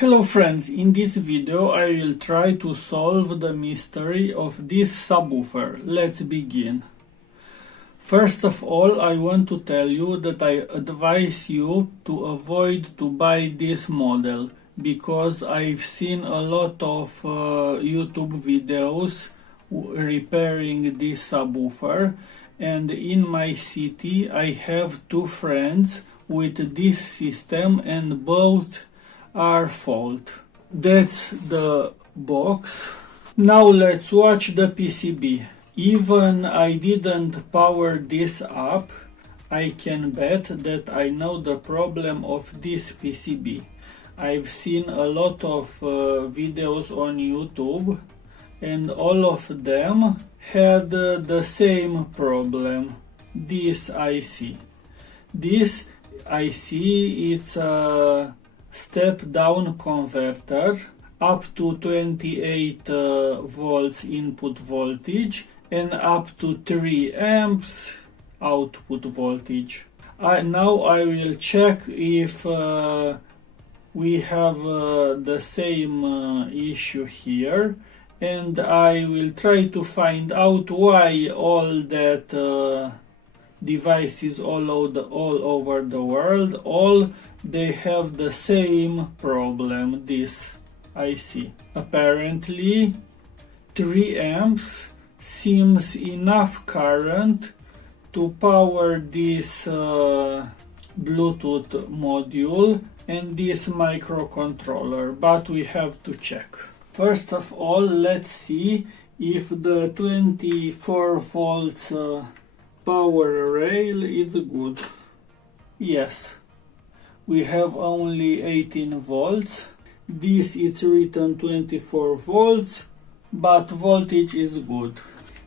Hello friends, in this video I will try to solve the mystery of this subwoofer. Let's begin. First of all, I want to tell you that I advise you to avoid to buy this model because I've seen a lot of YouTube videos repairing this subwoofer, and in my city I have two friends with this system and both are fault. That's the box. Now let's watch the PCB. Even I didn't power this up, I can bet that I know the problem of this PCB. I've seen a lot of videos on YouTube and all of them had the same problem. This IC. This IC, it's a step-down converter up to 28 volts input voltage and up to 3 amps output voltage. Now I will check if we have the same issue here, and I will try to find out why all that devices all over the world, they have the same problem, this IC. Apparently 3 amps seems enough current to power this Bluetooth module and this microcontroller, but we have to check. First of all, let's see if the 24 volts power rail is good. Yes, we have only 18 volts. This is written 24 volts, but voltage is good.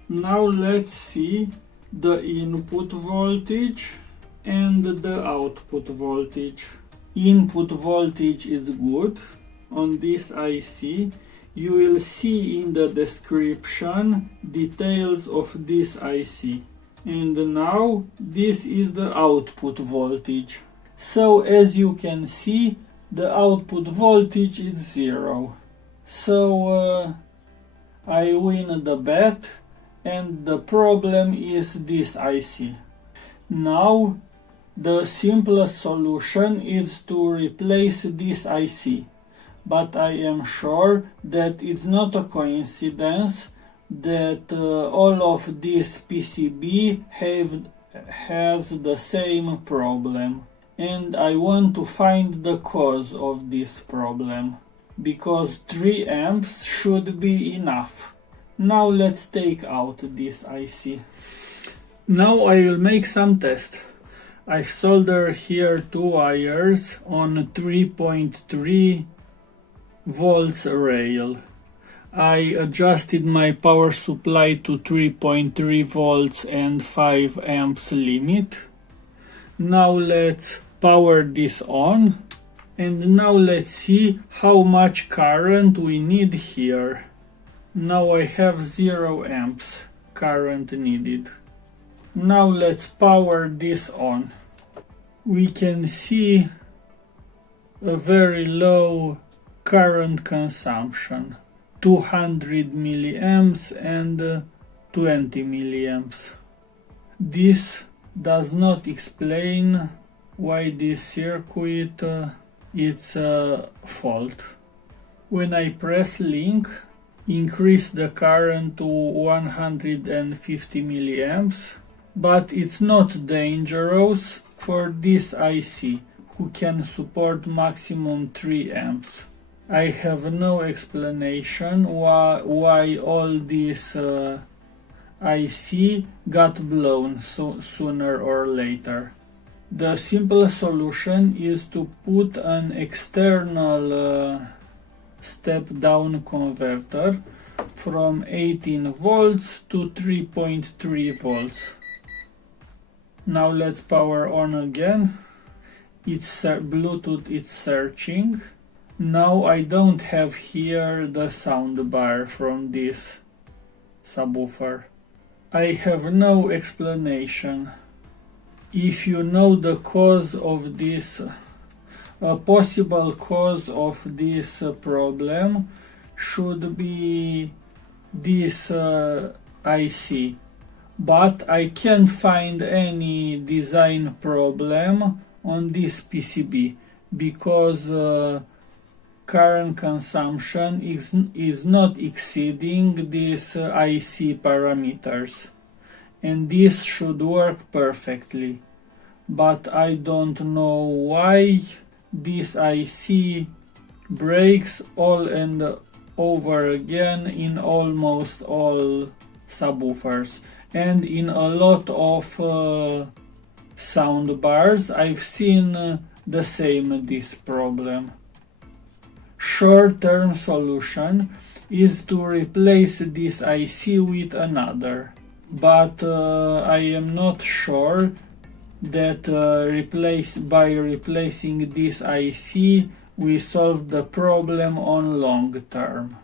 Now let's see the input voltage and the output voltage. Input voltage is good on this IC. You will see in the description details of this IC. And now this is the output voltage. So as you can see, the output voltage is 0. So I win the bet, and the problem is this IC. Now the simplest solution is to replace this IC, but I am sure that it's not a coincidence that all of this PCB has the same problem, and I want to find the cause of this problem, because 3 amps should be enough. Now let's take out this IC. Now I will make some test. I solder here 2 wires on 3.3 volts rail. I adjusted my power supply to 3.3 volts and 5 amps limit. Now let's power this on, and now let's see how much current we need here. Now I have 0 amps current needed. Now let's power this on. We can see a very low current consumption. 200 milliamps and 20 milliamps. This does not explain why this circuit is a fault. When I press link, increase the current to 150 milliamps, but it's not dangerous for this IC, who can support maximum 3 amps. I have no explanation why all this IC got blown sooner or later. The simple solution is to put an external step-down converter from 18 volts to 3.3 volts. Now let's power on again. It's Bluetooth is searching. Now I don't have here the sound bar from this subwoofer. I have no explanation. If you know the cause of this a possible cause of this problem should be this IC, but I can't find any design problem on this PCB because current consumption is not exceeding these IC parameters, and this should work perfectly. But I don't know why this IC breaks all and over again in almost all subwoofers, and in a lot of sound bars I've seen the same this problem. Short-term solution is to replace this IC with another, but I am not sure that by replacing this IC we solve the problem on long term.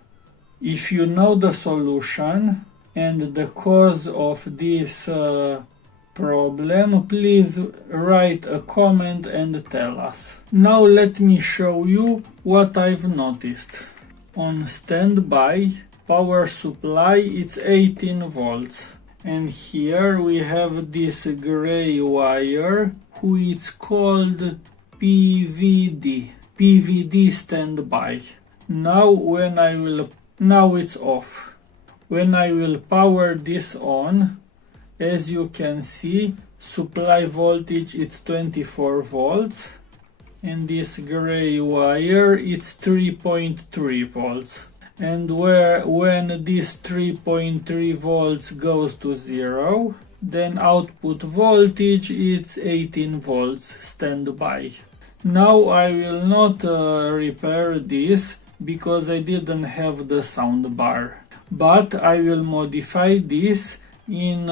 If you know the solution and the cause of this problem, please write a comment and tell us. Now let me show you what I've noticed. On standby power supply it's 18 volts, and here we have this gray wire who is called PVD standby. Now it's off. When I will power this on, as you can see, supply voltage is 24 volts, and this gray wire it's 3.3 volts. And when this 3.3 volts goes to 0, then output voltage is 18 volts standby. Now I will not repair this because I didn't have the sound bar, but I will modify this in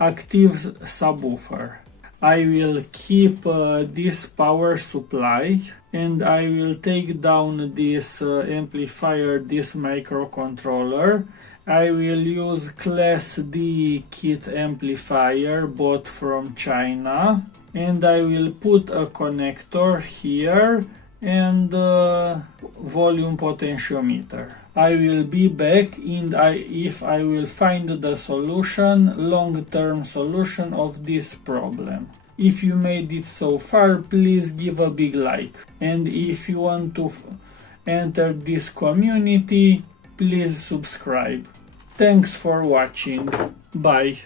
active subwoofer. I will keep this power supply, and I will take down this amplifier, this microcontroller. I will use Class D kit amplifier bought from China, and I will put a connector here and volume potentiometer. I will be back if I will find the solution, long-term solution of this problem. If you made it so far, please give a big like. And if you want to enter this community, please subscribe. Thanks for watching. Bye.